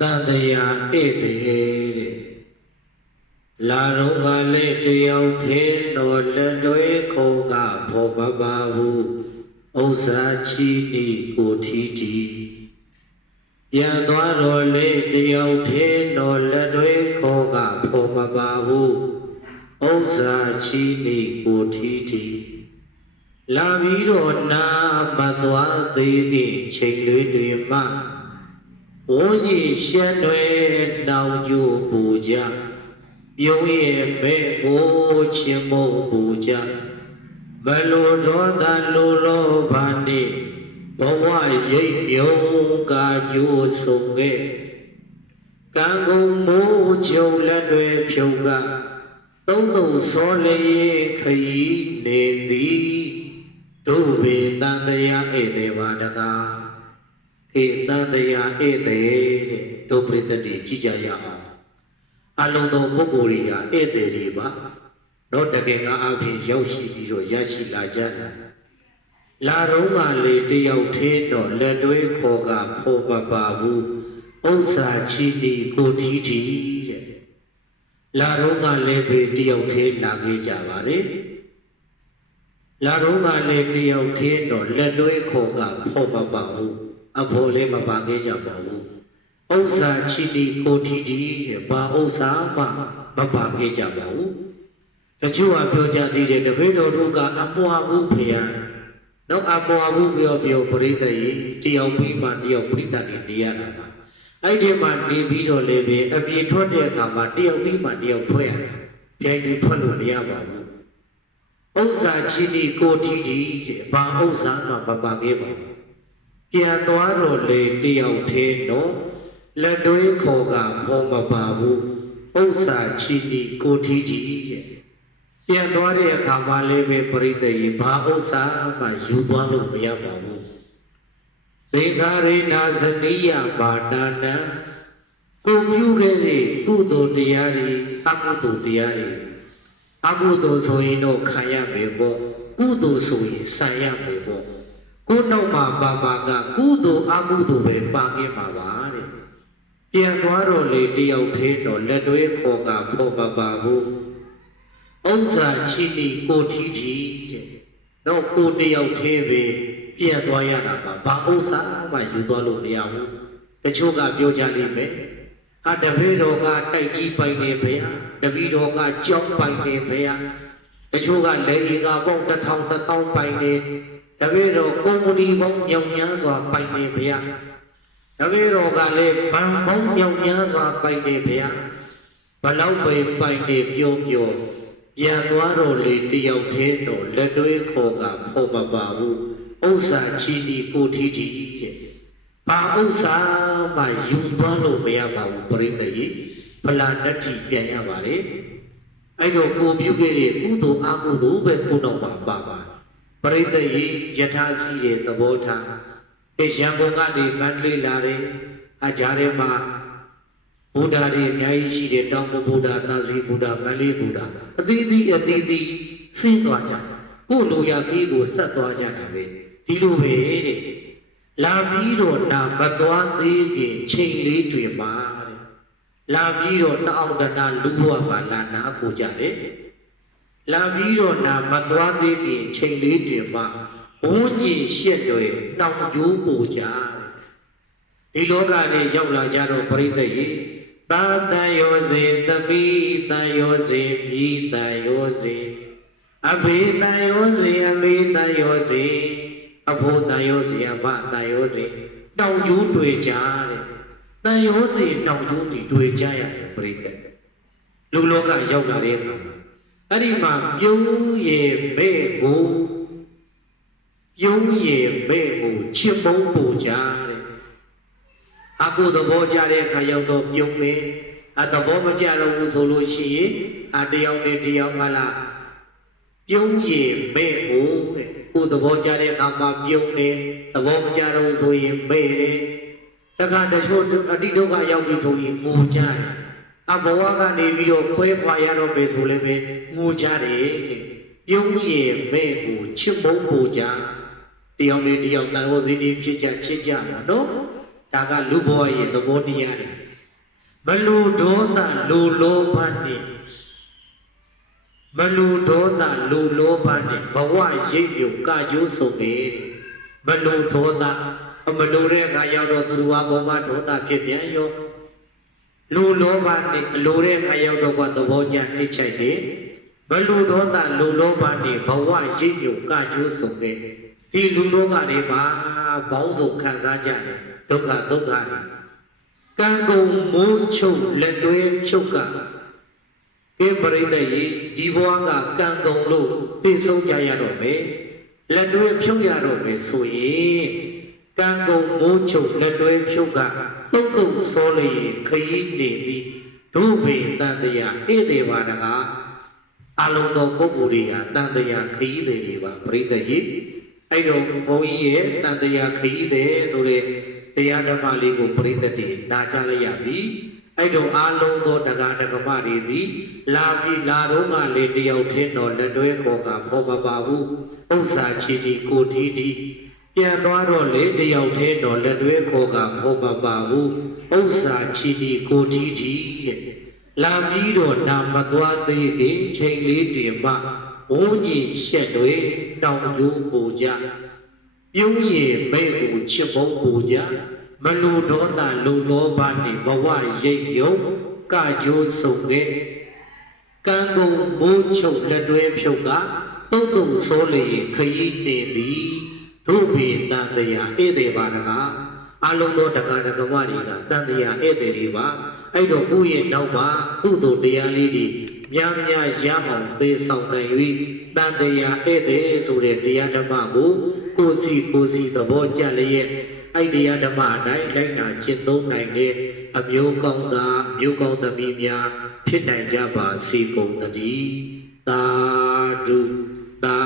တတရားဧတေလာရုံးကလေးတယောက်ထင်းတော်လက်တွဲခေါ်ကဖော်ပပါဟုဥစ္စာချီနီကိုထီတီပြန်သွားတော်လေးတယောက်ထင်းတော်လက်တွဲခေါ်ကဖော်ပပါဟုဥစ္စာချီနီကိုထီတီလာပြီးတော့နာမသွားသေးခင်ချိန်လေးတွေမှဝန်းကြီးရှက်တွေတောင်ကျိုးပူကြပြုံးရဲ့မဲ့ကိုချင်းမုံပူကြဘလိုဒေါသလိုလောဘနဲ့ဘဝရိပ်ပြုံးကာကျိုးဆုံးခဲ့ကံကုန်မိုးချုံလက်တွေဖြုံကသုံးသုံးစောလေးခရီးနေသည်တို့ပေတန်တရားဧည့်သည်ပါတကားဧတန်တရားဧည့်သည်တဲ့တို့ပြိတ္တိကြည်ကြရအောင်အလုံးစုံပုဂ္ဂိုလ်တွေကဧည့်သည်တွေပါတော့တကယ်ကအဖြစ်ရောက်ရှိပြီးတော့ရရှိလာကြတာလာတော့မှလေတယောက်သေးတော့လက်တွဲခေါ်ကဖော်ပပါဘူးဥစ္စာချီနီကိုထီတီတဲ့လာတော့မှလည်းပဲတယောက်သေးလာခဲ့ကြပါလေလာတော့မှလည်းတယောက်သေးတော့လက်တွဲခေါ်ကဖော်ပပါဘူးအဖို့လည်းမပါခဲ့ကြပါဘူးဥစ္စာချီနီကိုထီတီတဲ့ဘာဥစ္စာမှမပါခဲ့ကြပါဘူးတချို့ကပြောကြသေးတယ်တပည့်တော်တို့ကအမွာဘူးဖေရတော့အမွာဘူးပြောပရိသတ်ရေတယောက်ပြီးမှတယောက်ပရိသတ်နေရတာပါအဲ့ဒီမှာနေပြီးတော့လည်းပဲအပြေထွက်တဲ့အခါမှာတယောက်ပြီးမှတယောက်ထွက်ရတာပြိုင်တူထွက်လို့မရပါဘူးဥစ္စာချီနီကိုထီတီတဲ့ဘာဥစ္စာမှမပါခဲ့ပါဘူးပြန်သွားတော့လေတယောက်သေးတော့လက်တွဲခေါ်ကဖော်မပါဘူးဥစ္စာချီနီကိုထီတီတဲ့ပြန်သွားတဲ့အခါမှာလည်းပဲပရိသေယဘာဥစ္စာမှယူသွားလို့မရပါဘူးသင်္ခါရိနာဇနိယဘာနာနံကိုပြုခဲ့တဲ့ကုသိုလ်တရားတွေအကုသိုလ်တရားတွေအကုသိုလ်ဆိုရင်တော့ခံရမယ်ပေါ့ကုသိုလ်ဆိုရင်ဆံရမယ်ပေါ့ကိုနောက်မှာပါကကုသိုလ်အကုသိုလ်ပဲပါခဲ့မှာပါတဲ့ပြန်သွားတော့လေတယောက်သေးတော့လက်တွဲခေါ်ကဖော်ပါဘူးဥစ္စာချီနီကိုထီတီတဲ့တော့ကိုတယောက်သေးပဲပြန်သွားရတာပါဘာဥစ္စာမှယူသွားလို့မရဘူးတချို့ကပြောကြလိမ့်မယ်တပည့်တော်ကတိုက်ကြီးပိုင်နေဖေရတပည့်တော်ကကြောက်ပိုင်နေဖေရတချို့ကလက်ရီကပေါင်း1000ပိုင်နေတပည့်တော်ကုမ္ပဏီပေါင်းမြောင်များစွာပိုင်နေဖေရတပည့်တော်ကလည်းဗန်ပေါင်းမြောင်များစွာပိုင်နေဖေရဘလောက်ပဲပိုင်နေပြောပြန်သွားတော့လေတယောက်သေးတော့လက်တွဲခေါ်ကဖော်မပါဘူးဥစ္စာချီနီကိုထီတီတဲ့ဘာဥစ္စာမှယူသွားလို့မရပါဘူးပရိသေယဖလာနတ္တိပြန်ရပါလေအဲ့တော့ကိုပြုခဲ့တဲ့ကုသိုလ်အကုသိုလ်ပဲကိုတော့ပါပရိသေယယထာစီတဲ့သဘောထားရန်ကုန်ကနေမန္တလေးလာတယ်အကြားထဲမှာဘုရားတွေအများကြီးရှိတယ်တောင်ဘုရားသာစီဘုရားမန္တလေးဘုရားအသီးသီးဆင်းသွားကြကိုလိုရာကြီးကိုဆက်သွားကြတာပဲဒီလိုပဲတဲ့လာပြီးတော့နာမသွားသေးခင်ချိန်လေးတွေမှာလာပြီးတော့တအောင်တနာလူဘဝမှာလာနာကိုကြတယ်လာပြီးတော့နာမသွားသေးခင်ချိန်လေးတွေမှာဘုန်းကြီးရှက်တွေတောင်ကျိုးပူကြဒီလောကနဲ့ရောက်လာကြတော့ပရိသေယသာတန်ယောစေတပိတန်ယောစေမိတန်ယောစေအဘေတန်ယောစေအမေတန်ယောစေအဖို့တန်ယောစေအဘတန်ယောစေတောင်ကျိုးတွေ့ကြတဲ့တန်ယောစေတောင်ကျိုးတွေတွေ့ကြရတယ်ပရိသေလူလောကရောက်လာတဲ့အခါအဲ့ဒီမှာပြုံးရည်မဲ့ကိုချစ်မုန်းပူကြတဲ့အကုသဘောကြတဲ့အခါရောက်တော့ပြုံးမယ်သဘောမကြတော့ဘူးဆိုလို့ရှိရင်တယောက်နဲ့တယောက်မှလားပြုံးရည်မဲ့ကိုတဲ့ကိုသဘောကြတဲ့အခါမှာပြုံးတယ်သဘောမကြတော့ဆိုရင်မဲ့တယ်တခါတချို့အတိဒုက္ခရောက်ပြီဆိုရင်ငိုကြတယ်ဘဝကနေပြီးတော့ခွဲခွာရတော့ပဲဆိုလည်းပဲငိုကြတယ်ပြုံးရည်မဲ့ကိုချစ်မုန်းပူကြတယောက်နဲ့တယောက်တန်ဖိုးစီးပြီးဖြစ်ကြမှာနော်ဒါကလူဘဝရဲ့သဘောတရားတွေ မလူဒေါသလူလောဘနဲ့မလူဒေါသလူလောဘနဲ့ဘဝရိပ်မြုပ်ကာကျိုးဆုံးပဲမလူဒေါသမလူတဲ့အခါရောက်တော့သူတို့ဟာဘောမဒေါသဖြစ်ပြန်ရောလူလောဘနဲ့အလိုတဲ့အခါရောက်တော့ကသဘောကျနှိမ့်ချိုက်တယ်မလူဒေါသလူလောဘနဲ့ဘဝရိပ်မြုပ်ကာကျိုးဆုံးတဲ့ဒီလူလောကတွေမှာဘောင်းစုံခံစားကြတယ်ဒုက္ခဒုက္ခကံကုန်မိုးချုပ်လက်တွဲဖြုတ်ကကဲပရိသတ်ကြီးဒီဘဝကကံကုန်လို့သိဆုံးကြရတော့မယ်လက်တွဲဖြုတ်ရတော့မယ်ဆိုရင်ကံကုန်မိုးချုပ်လက်တွဲဖြုတ်ကတုတ်တုတ်စောလေခရီးနေသည်ဒုဗေတန်တရားဧတေဘာတကအလုံးသောပုဂ္ဂိုလ်တွေဟာတန်တရားခရီးတွေပါပရိသတ်ကြီးအဲ့တော့ဘုန်းကြီးရဲ့တန်တရားခရီးတွေဆိုတဲ့တရားဓမ္မလေးကိုပရိသတ်တွေနာကြားလိုက်ရပြီအဲ့တော့အာလုံးသောတရားဓမ္မတွေသည်လာပြီးလာတော့ကလေတယောက်ထင်းတော်လက်တွဲခေါ်ကဖော်မပါဘူးဥစ္စာချီတီကိုတီတီပြန်သွားတော့လေတယောက်ထင်းတော်လက်တွဲခေါ်ကဖော်မပါဘူးဥစ္စာချီတီကိုတီတီတဲ့လာပြီးတော့နာမသွားသေးခင်ချိန်လေးတင်မှဝုန်းကြီးရှက်တွေတောင်ကျိုးပူကြပြုံးရည်မဲ့ကိုချစ်ဖို့ပူကြမလူဒေါသလူလောဘနှင့်ဘဝရိပ်ယုံကကြိုးဆုံးခဲ့ကံကုန်မိုးချုပ်လက်တွဲဖြုတ်ကတုတ်တုတ်ဆိုးလေခရီးနေသည်ဒုဗေတန်တရားဧတေဘာတကအလုံးသောတရားဓမ္မတွေကတန်တရားဧတေတွေပါအဲ့တော့ဥရဲ့နောက်ပါကုသိုလ်တရားလေးတွေများများရအောင်သေဆောင်နိုင်၍တန်တရားဧတေဆိုတဲ့တရားဓမ္မကိုကိုစီသဘောကျလျက်အဲ့တရားဓမ္မအတိုင်းလိုက်နာကျင့်သုံးနိုင်တဲ့အမျိုးကောင်းသားမျိုးကောင်းသမီးများဖြစ်နိုင်ကြပါစေကုန်သတည်းသာဓုသာ